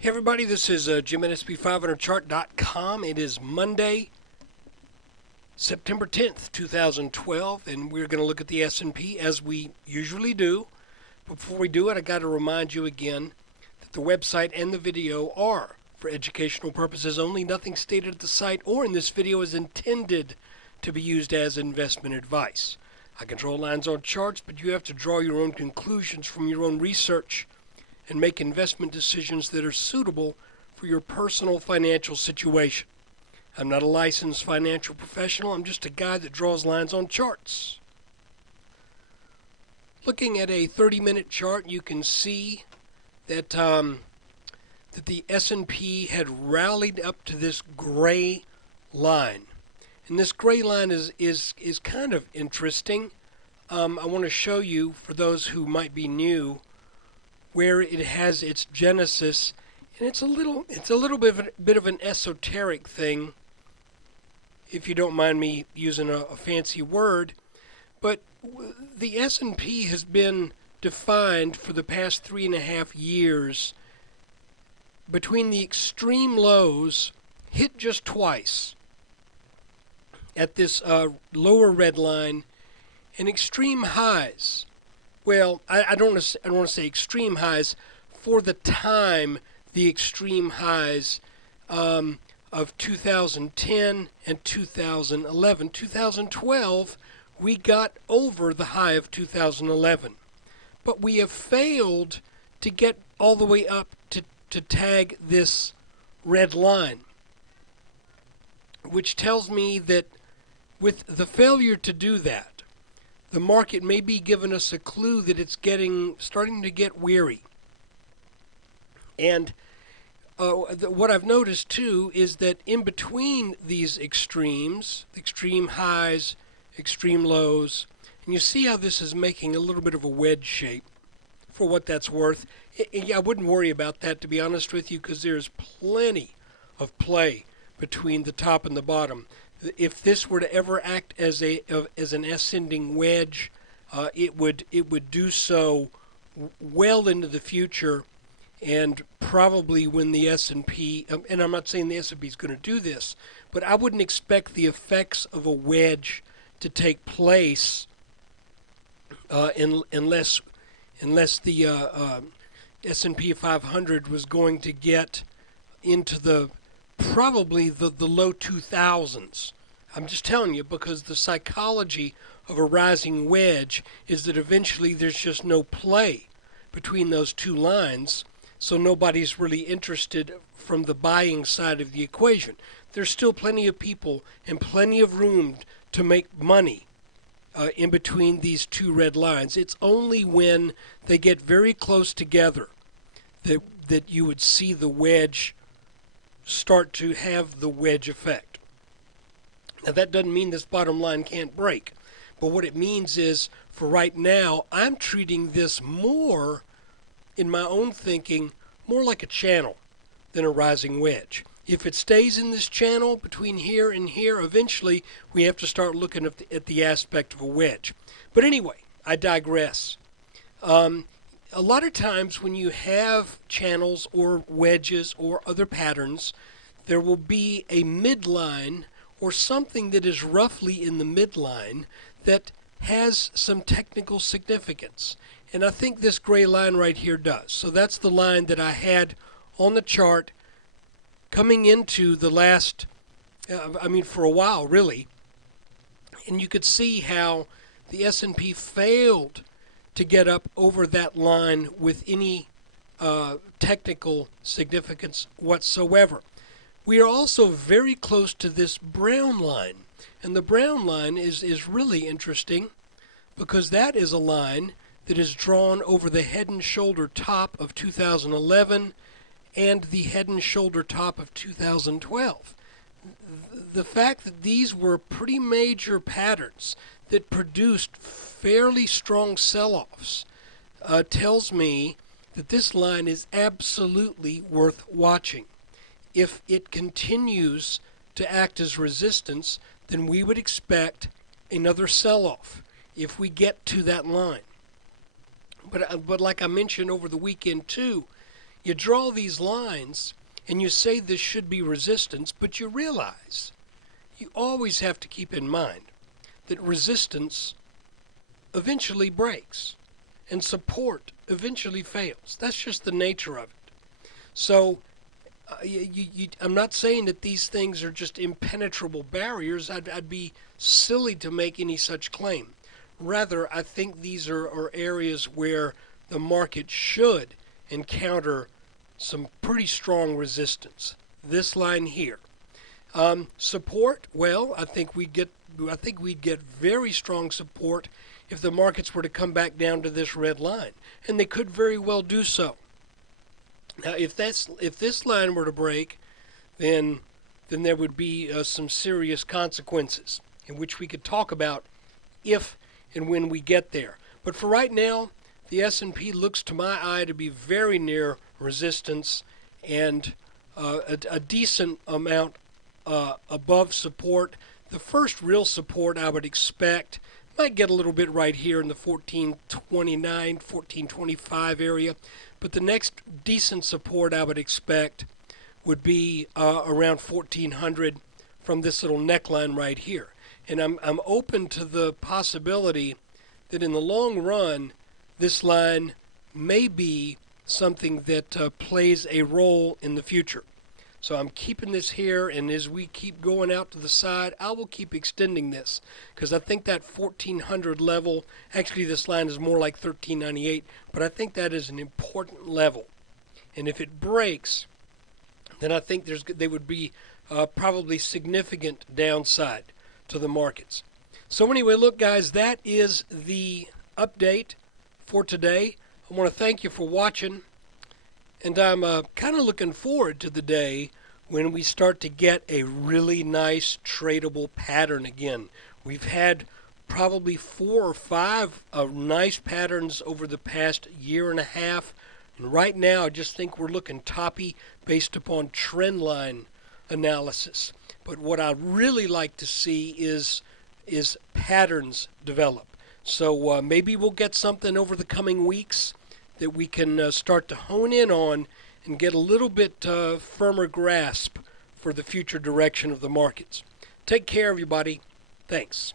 Hey everybody, this is Jim at SP500chart.com. It is Monday, September 10th, 2012, and we're going to look at the S&P as we usually do. Before we do it, I got to remind you again that the website and the video are for educational purposes only. Nothing stated at the site or in this video is intended to be used as investment advice. I can draw lines on charts, but you have to draw your own conclusions from your own research and make investment decisions that are suitable for your personal financial situation. I'm not a licensed financial professional. I'm just a guy that draws lines on charts. Looking at a 30-minute chart, you can see that that the S&P had rallied up to this gray line. And this gray line is kind of interesting. I want to show you, for those who might be new, where it has its genesis, and it's a little bit of an esoteric thing, if you don't mind me using a fancy word. But the S&P has been defined for the past 3.5 years between the extreme lows, hit just twice at this lower red line, and extreme highs. Well, I don't want to say extreme highs. For the time, the extreme highs of 2010 and 2011. 2012, we got over the high of 2011. But we have failed to get all the way up to tag this red line, which tells me that with the failure to do that, the market may be giving us a clue that it's starting to get weary. And what I've noticed too is that in between these extremes, extreme highs, extreme lows, and you see how this is making a little bit of a wedge shape. For what that's worth, I wouldn't worry about that, to be honest with you, because there's plenty of play between the top and the bottom. If this were to ever act as an ascending wedge, it would do so well into the future, and probably when the S&P, and I'm not saying the S&P is going to do this, but I wouldn't expect the effects of a wedge to take place unless the S&P 500 was going to get into probably the low 2000s. I'm just telling you, because the psychology of a rising wedge is that eventually there's just no play between those two lines, so nobody's really interested from the buying side of the equation. There's still plenty of people and plenty of room to make money in between these two red lines. It's only when they get very close together that you would see the wedge start to have the wedge effect. Now, that doesn't mean this bottom line can't break, but what it means is, for right now, I'm treating this more, in my own thinking, more like a channel than a rising wedge. If it stays in this channel between here and here, eventually we have to start looking at the aspect of a wedge. But anyway, I digress. A lot of times when you have channels or wedges or other patterns, there will be a midline or something that is roughly in the midline that has some technical significance. And I think this gray line right here does. So that's the line that I had on the chart coming into the last, for a while really. And you could see how the S&P failed to get up over that line with any technical significance whatsoever. We are also very close to this brown line. And the brown line is really interesting, because that is a line that is drawn over the head and shoulder top of 2011 and the head and shoulder top of 2012. The fact that these were pretty major patterns that produced fairly strong sell-offs tells me that this line is absolutely worth watching. If it continues to act as resistance, then we would expect another sell-off if we get to that line. But like I mentioned over the weekend too, You draw these lines and you say this should be resistance, but you realize you always have to keep in mind that resistance eventually breaks and support eventually fails. That's just the nature of it. So I'm not saying that these things are just impenetrable barriers. I'd be silly to make any such claim. Rather, I think these are areas where the market should encounter some pretty strong resistance. This line here. Support, well, I think we'd get very strong support if the markets were to come back down to this red line, and they could very well do so. Now, if this line were to break, then there would be some serious consequences, in which we could talk about if and when we get there. But for right now, the S&P looks to my eye to be very near resistance and a decent amount above support. The first real support I would expect might get a little bit right here in the 1429, 1425 area. But the next decent support I would expect would be around 1400 from this little neckline right here. And I'm open to the possibility that in the long run, this line may be something that plays a role in the future. So I'm keeping this here, and as we keep going out to the side, I will keep extending this because I think that 1400 level, actually this line is more like 1398, but I think that is an important level. And if it breaks, then I think there would be probably significant downside to the markets. So anyway, look guys, that is the update for today. I want to thank you for watching. And I'm kind of looking forward to the day when we start to get a really nice tradable pattern again. We've had probably 4 or 5 nice patterns over the past year and a half. And right now, I just think we're looking toppy based upon trend line analysis. But what I really like to see is patterns develop. So maybe we'll get something over the coming weeks that we can start to hone in on and get a little bit firmer grasp for the future direction of the markets. Take care, everybody. Thanks.